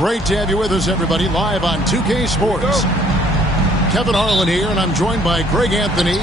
Great to have you with us, everybody, live on 2K Sports. Kevin Harlan here, and I'm joined by Greg Anthony.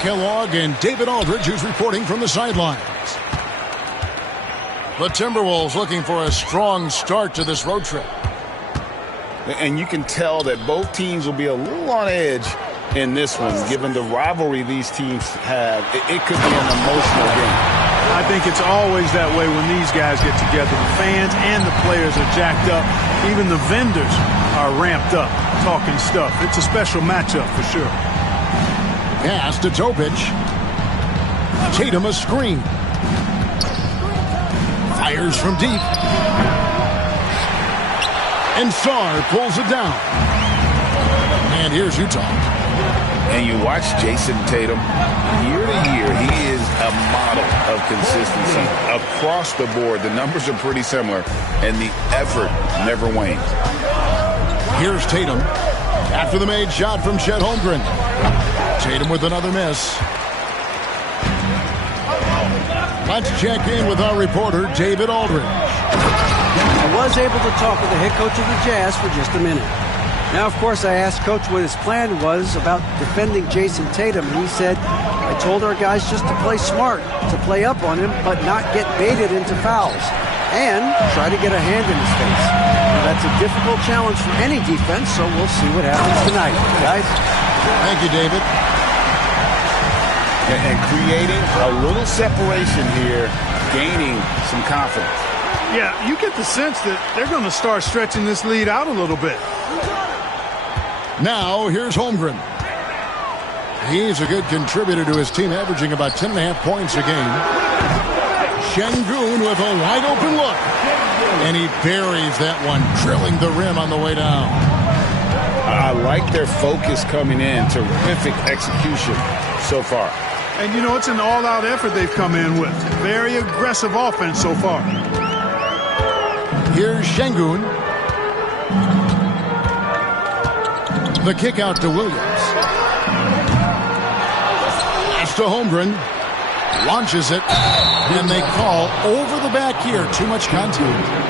Kellogg and David Aldridge, who's reporting from the sidelines. The Timberwolves looking for a strong start to this road trip. And you can tell that both teams will be a little on edge in this one, given the rivalry these teams have. It could be an emotional game. I think it's always that way when these guys get together. The fans and the players are jacked up. Even the vendors are ramped up, talking stuff. It's a special matchup for sure. Pass to Topic. Tatum a screen. Fires from deep. And Sarr pulls it down. And here's Utah. And you watch Jason Tatum, year to year, he is a model of consistency. Across the board, the numbers are pretty similar, and the effort never wanes. Here's Tatum. After the made shot from Chet Holmgren. Tatum with another miss. Let's check in with our reporter, David Aldridge. I was able to talk with the head coach of the Jazz for just a minute. Now, of course, I asked Coach what his plan was about defending Jason Tatum, and he said, I told our guys just to play smart, to play up on him, but not get baited into fouls, and try to get a hand in his face. Now, that's a difficult challenge for any defense, so we'll see what happens tonight, guys. Thank you, David. And creating a little separation here, gaining some confidence. Yeah, you get the sense that they're going to start stretching this lead out a little bit. Now, here's Holmgren. He's a good contributor to his team, averaging about 10.5 points a game. Şengün with a wide-open look. And he buries that one, drilling the rim on the way down. I like their focus coming in. Terrific execution so far. And, you know, it's an all-out effort they've come in with. Very aggressive offense so far. Here's Şengün. The kick out to Williams. Pass to Holmgren. Launches it. And they call over the back here. Too much contact.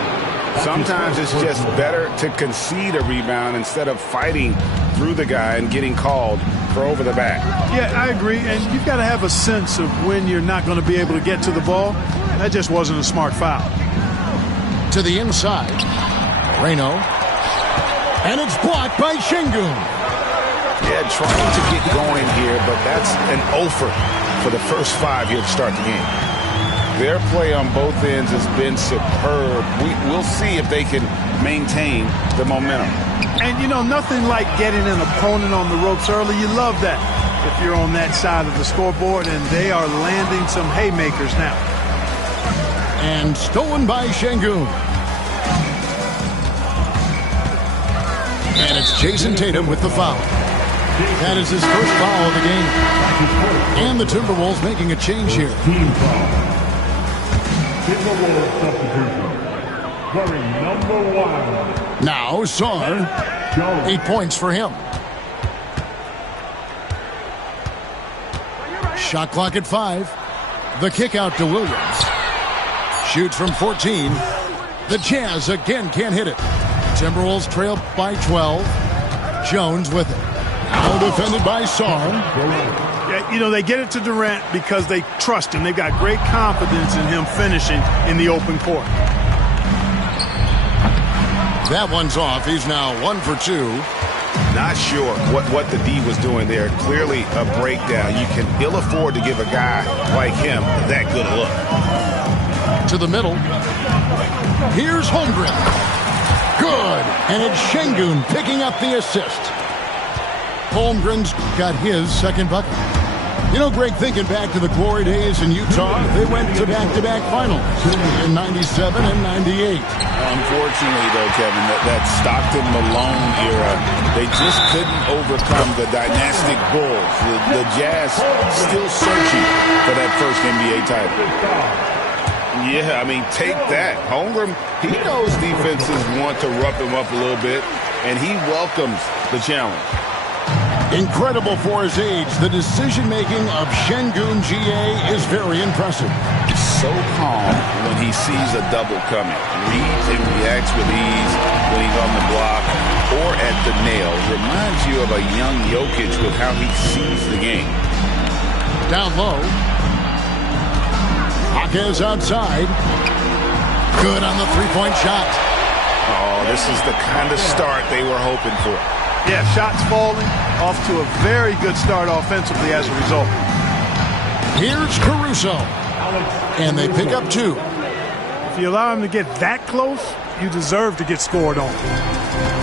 Sometimes it's just better to concede a rebound instead of fighting through the guy and getting called for over the back. Yeah, I agree. And you've got to have a sense of when you're not going to be able to get to the ball. That just wasn't a smart foul. To the inside. Reno. And it's blocked by Şengün. Yeah, trying to get going here, but that's an offer for the first 5 here to start the game. Their play on both ends has been superb. We'll see if they can maintain the momentum. And, you know, nothing like getting an opponent on the ropes early. You love that if you're on that side of the scoreboard, and they are landing some haymakers now. And stolen by Şengün. And it's Jason Tatum with the foul. That is his first foul of the game. And the Timberwolves making a change here. Team foul. Timberwolves substitution. Wearing number 1. Now Sarr. 8 points for him. Shot clock at 5. The kick out to Williams. Shoots from 14. The Jazz again can't hit it. Timberwolves trail by 12. Jones with it. Now defended by Sarr. Yeah, you know, they get it to Durant because they trust him. They've got great confidence in him finishing in the open court. That one's off. He's now 1 for 2. Not sure what the D was doing there. Clearly a breakdown. You can ill afford to give a guy like him that good a look. To the middle. Here's Holmgren. Good. And it's Şengün picking up the assist. Holmgren's got his second bucket. You know, Greg, thinking back to the glory days in Utah, they went to back-to-back finals in 97 and 98. Unfortunately, though, Kevin, that Stockton-Malone era, they just couldn't overcome the dynastic Bulls. The Jazz still searching for that first NBA title. Yeah, I mean, take that. Holmgren, he knows defenses want to rough him up a little bit, and he welcomes the challenge. Incredible for his age, the decision-making of Şengün GA is very impressive. So calm when he sees a double coming. Reads and reacts with ease when he's on the block or at the nail. Reminds you of a young Jokic with how he sees the game. Down low. Jaquez outside. Good on the three-point shot. Oh, this is the kind of start they were hoping for. Yeah, shots falling, off to a very good start offensively as a result. Here's Caruso. And they pick up 2. If you allow him to get that close, you deserve to get scored on.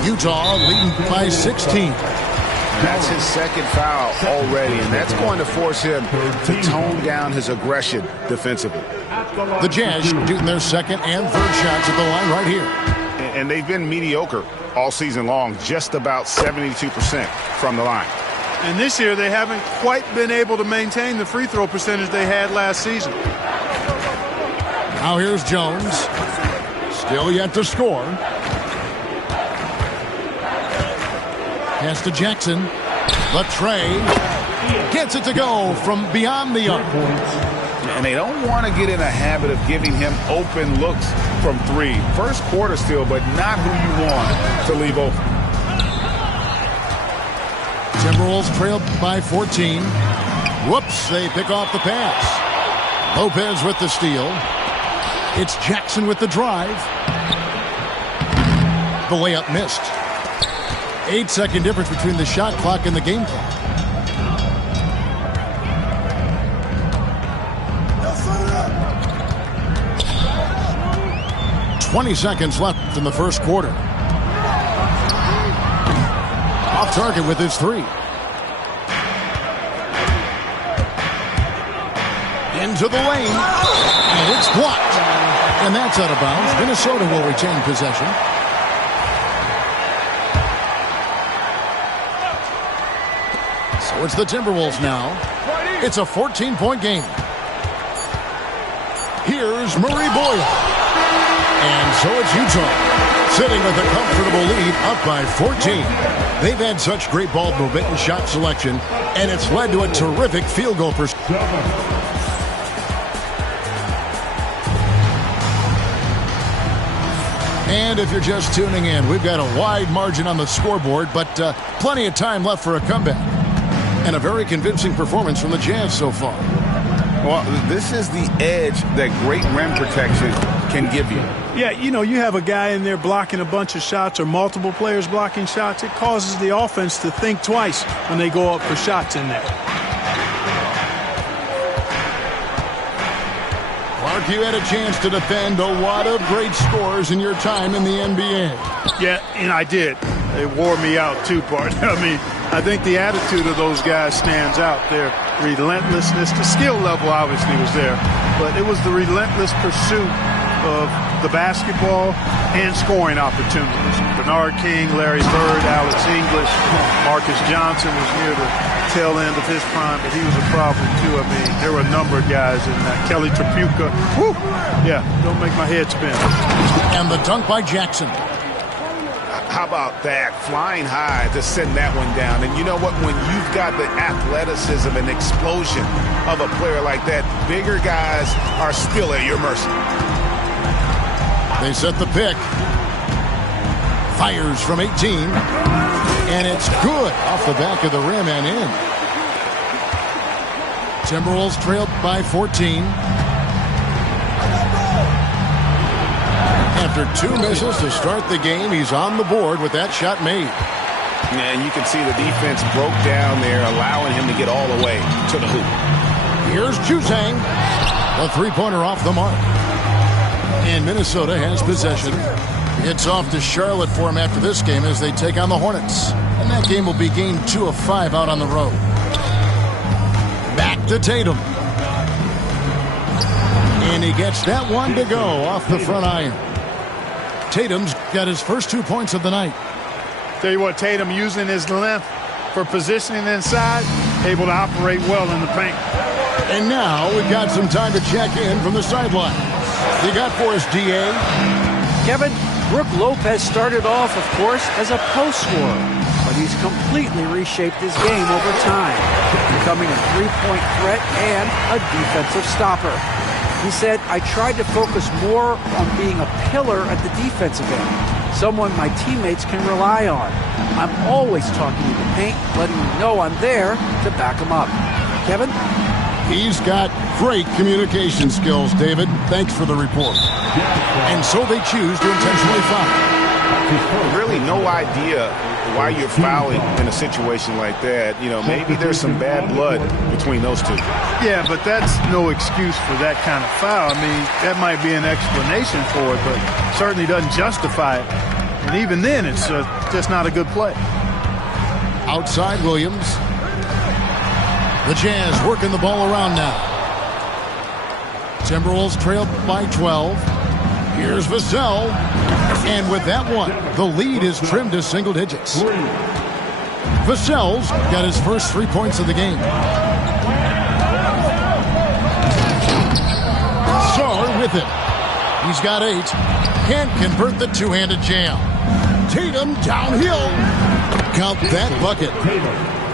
Utah leading by 16. That's his second foul already, and that's going to force him to tone down his aggression defensively. The Jazz shooting their second and third shots at the line right here. And they've been mediocre all season long, just about 72% from the line. And this year, they haven't quite been able to maintain the free throw percentage they had last season. Now here's Jones. Still yet to score. Pass to Jackson. Latrey gets it to go from beyond the arc. And they don't want to get in a habit of giving him open looks from 3. First quarter still, but not who you want to leave open. Timberwolves trailed by 14. Whoops, they pick off the pass. Lopez with the steal. It's Jackson with the drive. The layup missed. 8-second difference between the shot clock and the game clock. 20 seconds left in the first quarter. Off target with his 3. Into the lane. And it's blocked. And that's out of bounds. Minnesota will retain possession. So it's the Timberwolves now. It's a 14-point game. Here's Murray Boyle. And so it's Utah, sitting with a comfortable lead, up by 14. They've had such great ball movement and shot selection, and it's led to a terrific field goal percentage. And if you're just tuning in, we've got a wide margin on the scoreboard, but plenty of time left for a comeback. And a very convincing performance from the Jazz so far. Well, this is the edge that great rim protection can give you. Yeah, you know, you have a guy in there blocking a bunch of shots or multiple players blocking shots. It causes the offense to think twice when they go up for shots in there. Clark, you had a chance to defend a lot of great scores in your time in the NBA. Yeah, and I did. It wore me out too, partner. I mean, I think the attitude of those guys stands out. Their relentlessness, the skill level obviously was there, but it was the relentless pursuit of the basketball and scoring opportunities. Bernard King, Larry Bird, Alex English, Marcus Johnson was near the tail end of his prime, but he was a problem too. I mean, there were a number of guys in that. Kelly Tripucka. Whew. Yeah, don't make my head spin. And the dunk by Jackson. How about that? Flying high to send that one down. And you know what? When you've got the athleticism and explosion of a player like that, bigger guys are still at your mercy. They set the pick. Fires from 18. And it's good off the back of the rim and in. Timberwolves trailed by 14. After 2 misses to start the game, he's on the board with that shot made. And you can see the defense broke down there, allowing him to get all the way to the hoop. Here's Juzang. A three-pointer off the mark. And Minnesota has possession. It's off to Charlotte for him after this game as they take on the Hornets. And that game will be game 2 of 5 out on the road. Back to Tatum. And he gets that one to go off the front iron. Tatum's got his first 2 points of the night. Tell you what, Tatum using his length for positioning inside, able to operate well in the paint. And now we've got some time to check in from the sideline. You got for us, D.A.? Kevin, Brook Lopez started off, of course, as a post scorer, but he's completely reshaped his game over time, becoming a three-point threat and a defensive stopper. He said, I tried to focus more on being a pillar at the defensive end, someone my teammates can rely on. I'm always talking in the paint, letting them know I'm there to back them up. Kevin? He's got great communication skills, David. Thanks for the report. And so they choose to intentionally foul. Really no idea why you're fouling in a situation like that. You know, maybe there's some bad blood between those two. Yeah, but that's no excuse for that kind of foul. I mean, that might be an explanation for it, but certainly doesn't justify it. And even then, it's just not a good play. Outside Williams. The Jazz working the ball around now. Timberwolves trail by 12. Here's Vassell. And with that one, the lead is trimmed to single digits. Vassell's got his first 3 points of the game. Sarr with it. He's got 8. Can't convert the two-handed jam. Tatum downhill. Count that bucket.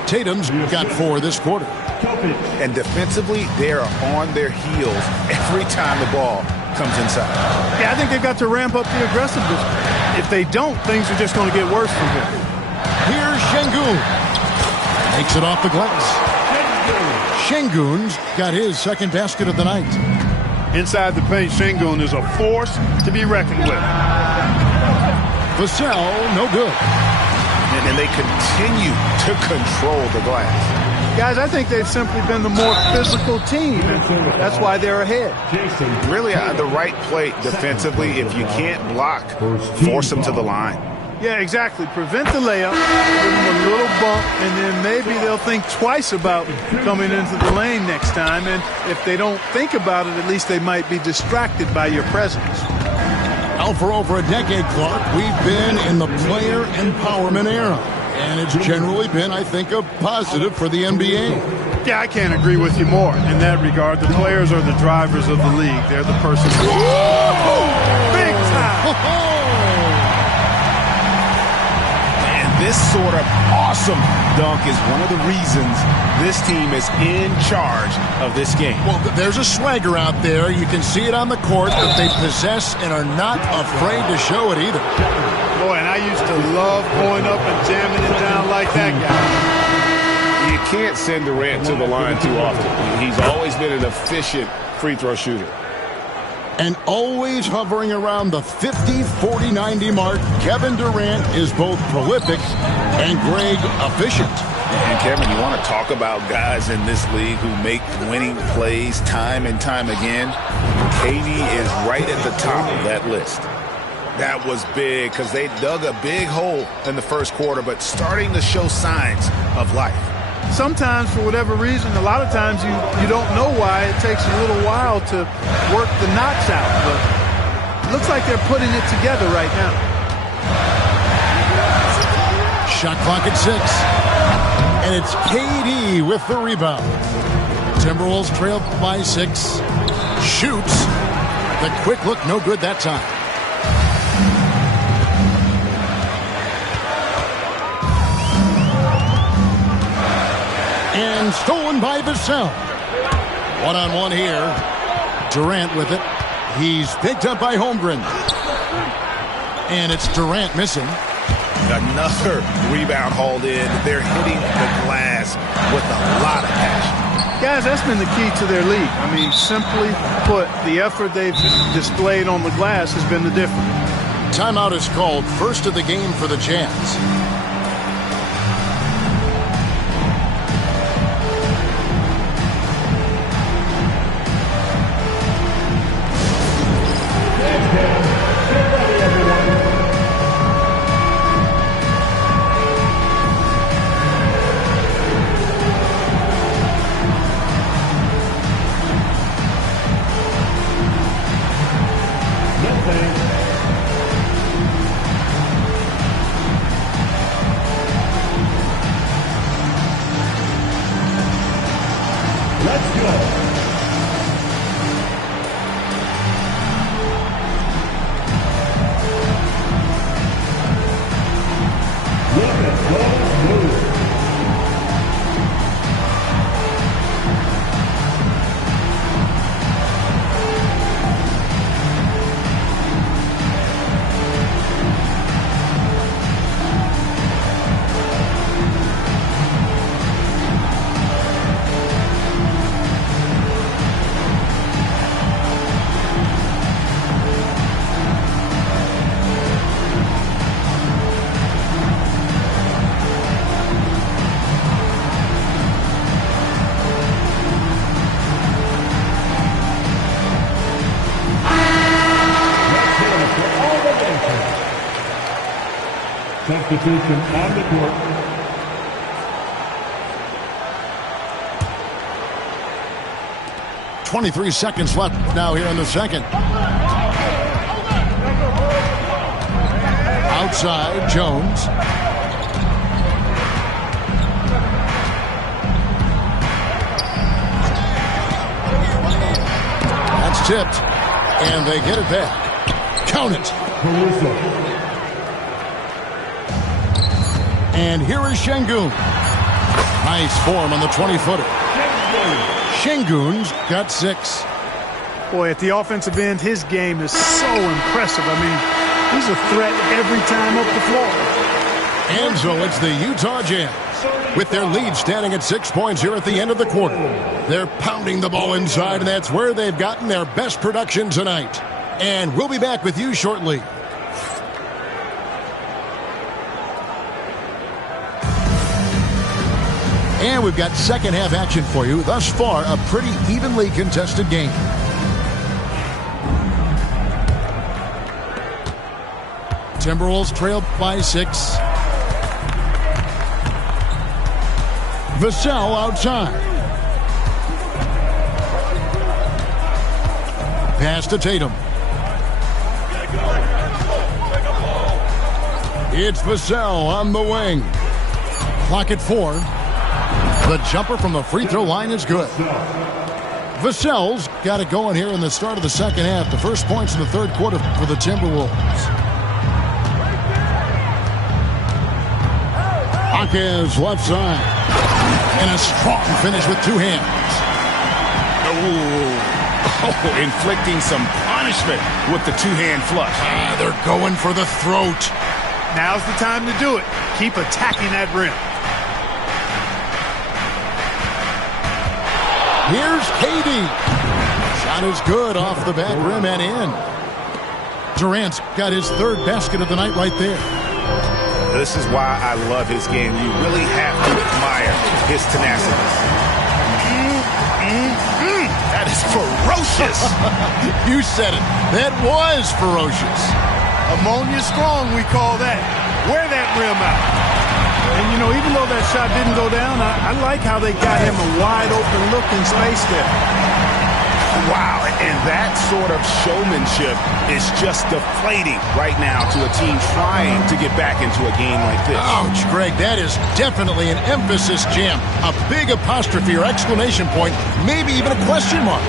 Tatum's got 4 this quarter. And defensively, they are on their heels every time the ball comes inside. Yeah, I think they've got to ramp up the aggressiveness. If they don't, things are just going to get worse from here. Here's Şengün. Makes it off the glass. Şengün's got his second basket of the night. Inside the paint, Şengün is a force to be reckoned with. Vassell, no good. And they continue to control the glass. Guys, I think they've simply been the more physical team, and that's why they're ahead. Really, the right play defensively. If you can't block, force them to the line. Yeah, exactly. Prevent the layup, give them a little bump, and then maybe they'll think twice about coming into the lane next time. And if they don't think about it, at least they might be distracted by your presence. Now, for over a decade, Clark, we've been in the player empowerment era. And it's generally been, I think, a positive for the NBA. Yeah, I can't agree with you more in that regard. The players are the drivers of the league. They're the person. Big time! And this sort of awesome dunk is one of the reasons this team is in charge of this game. Well, there's a swagger out there. You can see it on the court that they possess and are not afraid to show it either. Boy, and I used to love going up and jamming it down like that guy. You can't send Durant to the line too often. He's always been an efficient free throw shooter. And always hovering around the 50, 40, 90 mark, Kevin Durant is both prolific and Greg efficient. And Kevin, you want to talk about guys in this league who make winning plays time and time again? KD is right at the top of that list. That was big because they dug a big hole in the first quarter, but starting to show signs of life. Sometimes, for whatever reason, a lot of times you don't know why. It takes a little while to work the knots out, but it looks like they're putting it together right now. Shot clock at 6. And it's KD with the rebound. Timberwolves trail by 6. Shoots. The quick look, no good that time. And stolen by Vassell. One-on-one here. Durant with it. He's picked up by Holmgren. And it's Durant missing. Another rebound hauled in. They're hitting the glass with a lot of passion. Guys, that's been the key to their league. I mean, simply put, the effort they've displayed on the glass has been the difference. Timeout is called. First of the game for the Jazz. Substitution on the court. .23 seconds left now here in the second. Outside, Jones. That's tipped, and they get it back. Count it. And here is Şengün. Nice form on the 20-footer. Şengün's got 6. Boy, at the offensive end, his game is so impressive. I mean, he's a threat every time up the floor. And so it's the Utah Jazz with their lead standing at 6 points here at the end of the quarter. They're pounding the ball inside, and that's where they've gotten their best production tonight. And we'll be back with you shortly. And we've got second half action for you. Thus far, a pretty evenly contested game. Timberwolves trail by 6. Vassell outside. Pass to Tatum. It's Vassell on the wing. Clock at 4. The jumper from the free throw line is good. Vassell's got it going here in the start of the second half. The first points in the third quarter for the Timberwolves. Hawkins left side. And a strong finish with 2 hands. Oh, inflicting some punishment with the 2-hand flush. They're going for the throat. Now's the time to do it. Keep attacking that rim. Here's KD. Shot is good off the back rim and in. Durant's got his 3rd basket of the night right there. This is why I love his game. You really have to admire his tenacity. That is ferocious. You said it. That was ferocious. Ammonia strong, we call that. Wear that rim out. And, you know, even though that shot didn't go down, I like how they got him a wide-open look in space there. Wow, and that sort of showmanship is just deflating right now to a team trying to get back into a game like this. Ouch, Greg, that is definitely an emphasis jam. A big apostrophe or exclamation point, maybe even a question mark.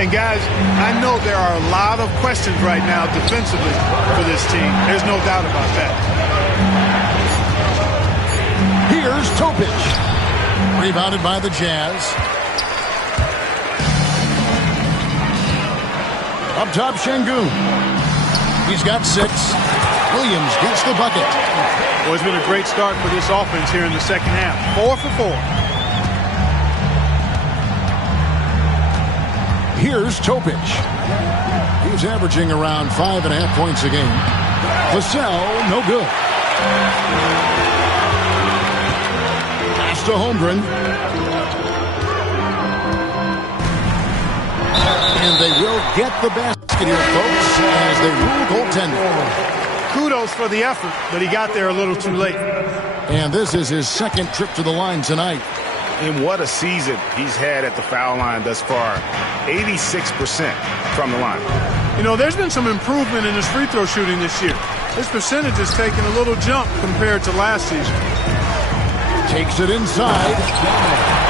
And, guys, I know there are a lot of questions right now defensively for this team. There's no doubt about that. Here's Topic. Rebounded by the Jazz. Up top, Şengün. He's got 6. Williams gets the bucket. Well, it's been a great start for this offense here in the second half. 4 for 4. Here's Topic. He's averaging around 5.5 points a game. Vassell, no good. Pass to Holmgren. And they will get the basket here, folks, as they rule goaltending. Kudos for the effort, but he got there a little too late. And this is his 2nd trip to the line tonight. And what a season he's had at the foul line thus far. 86% from the line. You know, there's been some improvement in his free throw shooting this year. His percentage has taken a little jump compared to last season. Takes it inside.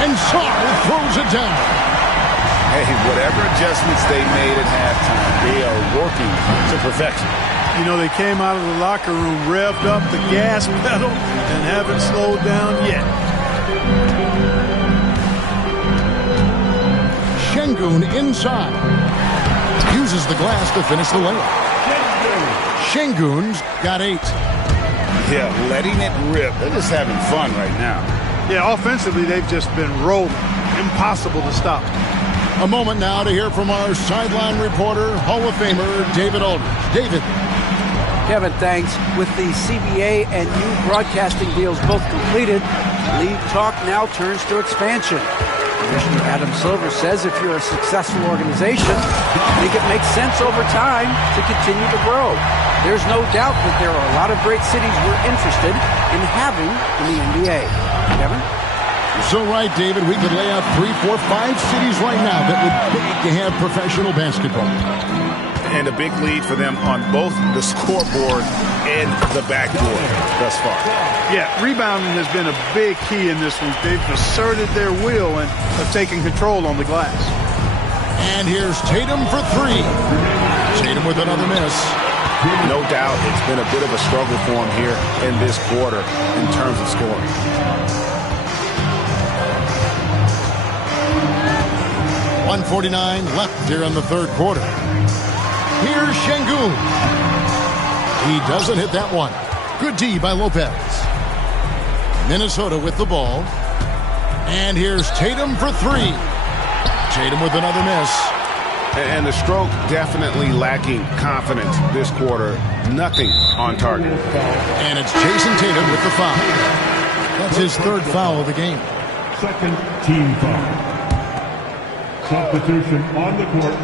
And Sarr throws it down. Hey, whatever adjustments they made at halftime, they are working to perfection. You know, they came out of the locker room, revved up the gas pedal, and haven't slowed down yet. Şengün inside. Uses the glass to finish the layup. Şengün's got 8. Yeah, letting it rip. They're just having fun right now. Yeah, offensively, they've just been rolling. Impossible to stop. A moment now to hear from our sideline reporter, Hall of Famer David Aldridge. David. Kevin, thanks. With the CBA and new broadcasting deals both completed, league talk now turns to expansion. Commissioner Adam Silver says if you're a successful organization, I think it makes sense over time to continue to grow. There's no doubt that there are a lot of great cities we're interested in having in the NBA. Kevin? You're so right, David. We could lay out 3, 4, 5 cities right now that would beg to have professional basketball. And a big lead for them on both the scoreboard and the backboard thus far. Yeah, rebounding has been a big key in this one. They've asserted their will and have taken control on the glass. And here's Tatum for 3. Tatum with another miss. No doubt it's been a bit of a struggle for him here in this quarter in terms of scoring. .149 left here in the third quarter. Here's Şengün. He doesn't hit that one. Good D by Lopez. Minnesota with the ball. And here's Tatum for 3. Tatum with another miss. And the stroke definitely lacking confidence this quarter. Nothing on target. And it's Jason Tatum with the foul. That's his third foul of the game. Second team foul. Substitution on the court.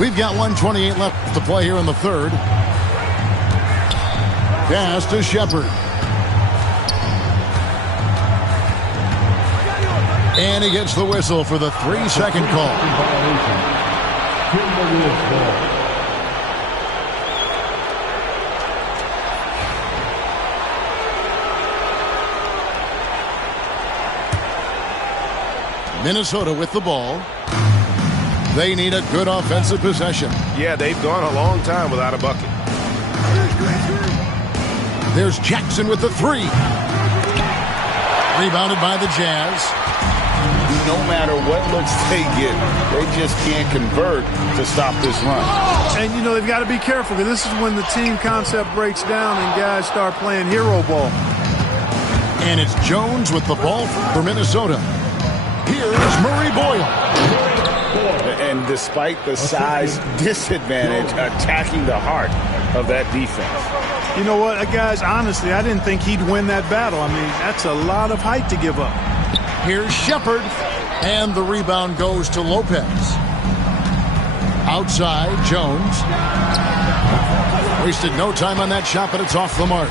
We've got 1:28 left to play here in the third. Pass to Shepard. And he gets the whistle for the 3-second call. Minnesota with the ball. They need a good offensive possession. Yeah, they've gone a long time without a bucket. There's Jackson with the 3. Rebounded by the Jazz. No matter what looks they get, they just can't convert to stop this run. And, you know, they've got to be careful because this is when the team concept breaks down and guys start playing hero ball. And it's Jones with the ball for Minnesota. Here's Murray Boyle. And despite the size disadvantage, attacking the heart of that defense. You know what, guys, honestly, I didn't think he'd win that battle. I mean, that's a lot of height to give up. Here's Shepard. And the rebound goes to Lopez. Outside, Jones. Wasted no time on that shot, but it's off the mark.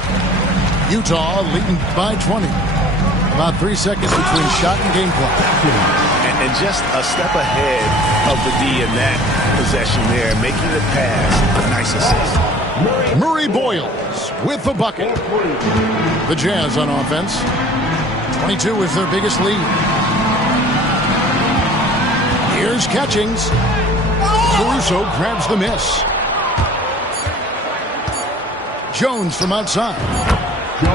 Utah leading by 20. About 3 seconds between shot and game clock. And just a step ahead of the D in that possession there, making the pass. Nice assist. Murray Boyles with the bucket. The Jazz on offense. 22 is their biggest lead. Here's Catchings. Caruso grabs the miss. Jones from outside.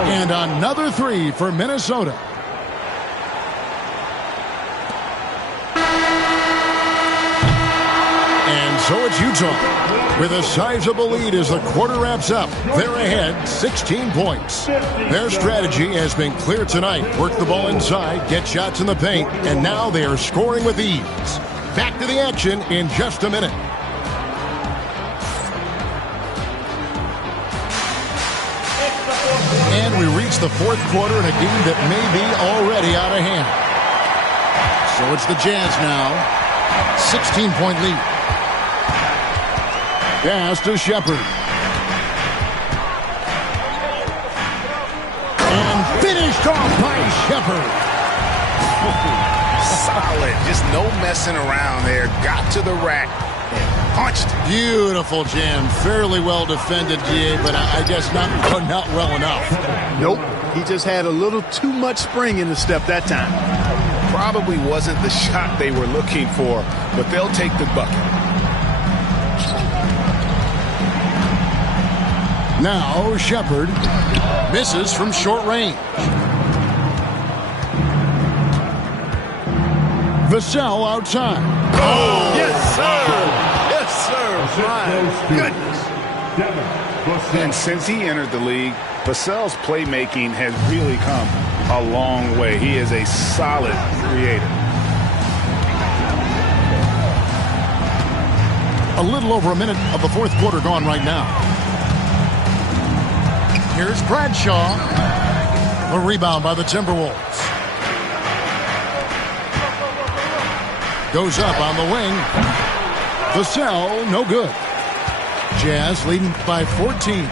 And another 3 for Minnesota. And so it's Utah with a sizable lead as the quarter wraps up. They're ahead 16 points. Their strategy has been clear tonight. Work the ball inside, get shots in the paint, and now they are scoring with ease. Back to the action in just a minute. And we reach the fourth quarter in a game that may be already out of hand. So it's the Jazz now. 16-point lead. Pass to Shepard. And finished off by Shepard. Solid. Just no messing around there. Got to the rack and punched. Beautiful jam. Fairly well defended, DA, but I guess not well enough. Nope. He just had a little too much spring in the step that time. Probably wasn't the shot they were looking for, but they'll take the bucket. Now Shepard misses from short range. Vassell outside. Oh, yes, sir. Yes, sir. My goodness. And since he entered the league, Vassell's playmaking has really come a long way. He is a solid creator. A little over a minute of the fourth quarter gone right now. Here's Bradshaw. The rebound by the Timberwolves. Goes up on the wing. The sell, no good. Jazz leading by 14.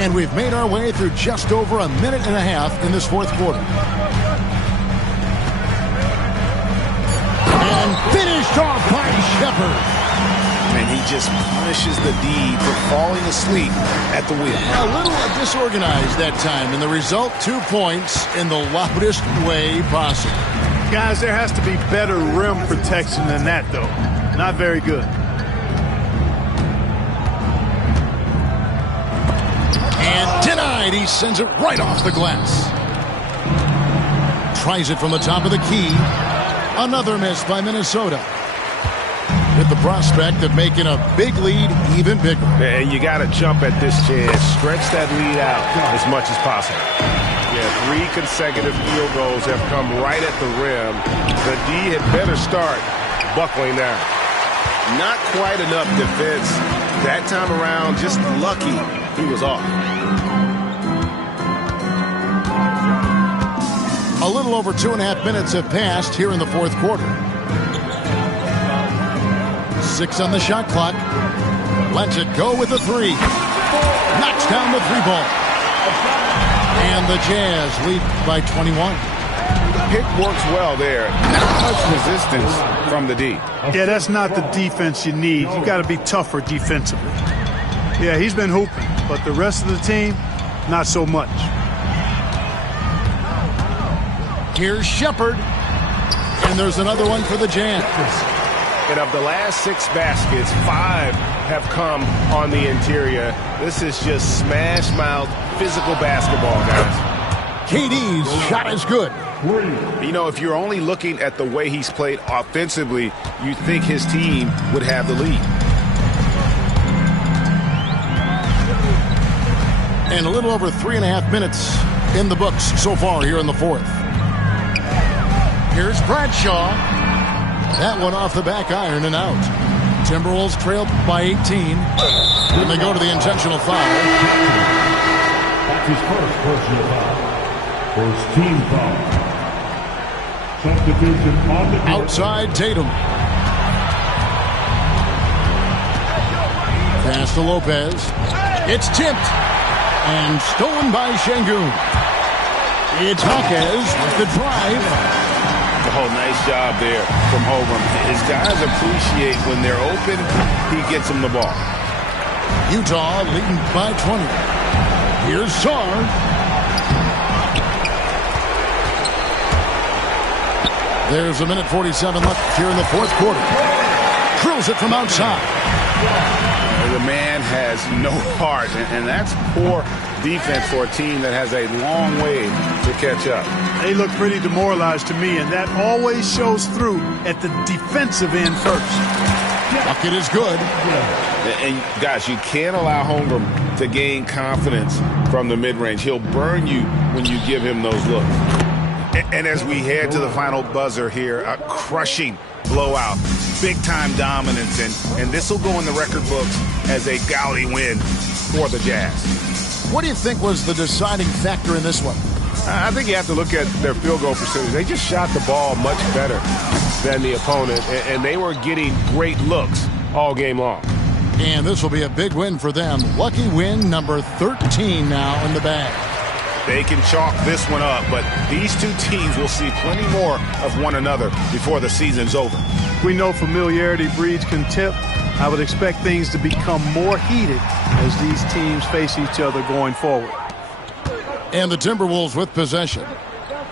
And we've made our way through just over a minute and a half in this fourth quarter. And finished off by Shepard. And he just punishes the D for falling asleep at the wheel. A little disorganized that time, and the result, 2 points in the loudest way possible. Guys, there has to be better rim protection than that, though. Not very good. And denied. He sends it right off the glass. Tries it from the top of the key. Another miss by Minnesota. With the prospect of making a big lead even bigger. And you got to jump at this chance. Stretch that lead out as much as possible. Yeah, 3 consecutive field goals have come right at the rim. The D had better start buckling down. Not quite enough defense that time around. Just lucky he was off. A little over 2.5 minutes have passed here in the fourth quarter. 6 on the shot clock. Lets it go with the 3. Knocks down the 3 ball. And the Jazz lead by 21. Pick works well there. Not much resistance from the D. Yeah, that's not the defense you need. You got to be tougher defensively. Yeah, he's been hooping, but the rest of the team, not so much. Here's Shepard. And there's another one for the Jazz. And of the last 6 baskets, 5 have come on the interior. This is just smash-mouth physical basketball, guys. KD's shot is good. You know, if you're only looking at the way he's played offensively, you'd think his team would have the lead. And a little over 3.5 minutes in the books so far here in the fourth. Here's Bradshaw. That one off the back iron and out. Timberwolves trail by 18. And they go to the intentional foul. That's his first personal foul. First team foul. Substitution on the court. Outside Tatum. Pass to Lopez. It's tipped. And stolen by Şengün. It's Hawkes with the drive. Oh, nice job there from Holmgren. His guys appreciate when they're open, he gets them the ball. Utah leading by 20. Here's Sarr. There's a minute 47 left here in the fourth quarter. Drills it from outside. The man has no heart, and that's poor defense for a team that has a long way to catch up. They look pretty demoralized to me, and that always shows through at the defensive end first. Bucket is good. And guys, you can't allow Holmgren to gain confidence from the mid-range. He'll burn you when you give him those looks. And as we head to the final buzzer here, a crushing blowout, big-time dominance, and this will go in the record books as a gaudy win for the Jazz. What do you think was the deciding factor in this one? I think you have to look at their field goal percentage. They just shot the ball much better than the opponent, and they were getting great looks all game long. And this will be a big win for them. Lucky win number 13 now in the bag. They can chalk this one up, but these two teams will see plenty more of one another before the season's over. We know familiarity breeds contempt. I would expect things to become more heated as these teams face each other going forward. And the Timberwolves with possession.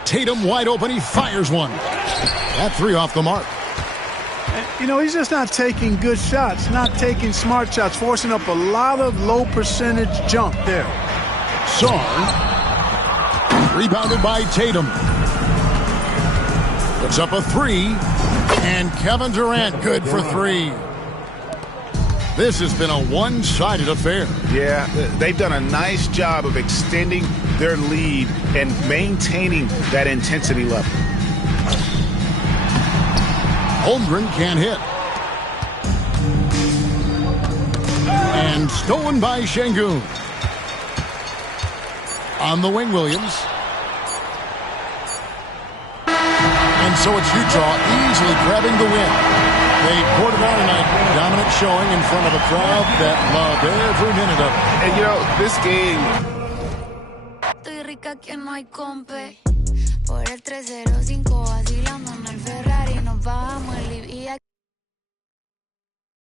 Tatum wide open. He fires one. That 3 off the mark. You know, he's just not taking good shots, not taking smart shots, forcing up a lot of low percentage jump there. Sarr. Rebounded by Tatum. Puts up a 3. And Kevin Durant good for 3. This has been a one-sided affair. Yeah, they've done a nice job of extending their lead and maintaining that intensity level. Holmgren can't hit. And stolen by Şengün. On the wing, Williams. And so it's Utah easily grabbing the win. They poured it on tonight. Dominant showing in front of a crowd that loved every minute of it. And, you know, this game... Estoy rica que no hay compe. Por el 305 así